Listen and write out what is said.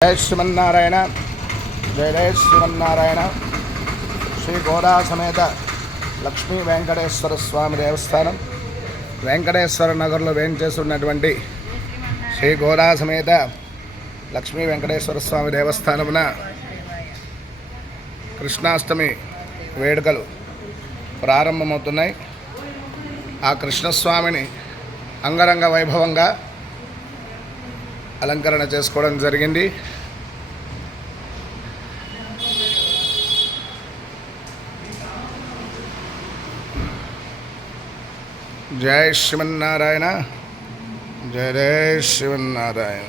जय श्रीमन्नारायण जय जय श्रीमन्नारायण श्री गोरा समेत लक्ष्मी वेंकटेश्वर स्वामी देवस्थानम वेंकटेश्वर नगर वेंचेसुन्नटुवंटि श्री गोरा समेत लक्ष्मी वेंकटेश्वर स्वामी देवस्थानमुन कृष्णाष्टमी वेడుకలు ప్రారంభమవుతున్నాయి। ఆ కృష్ణస్వామిని అంగరంగ వైభవంగా అలంకరణ చేసుకోవడం జరిగింది। జై శ్రీమన్నారాయణ జయ జయ శ్రీమన్నారాయణ।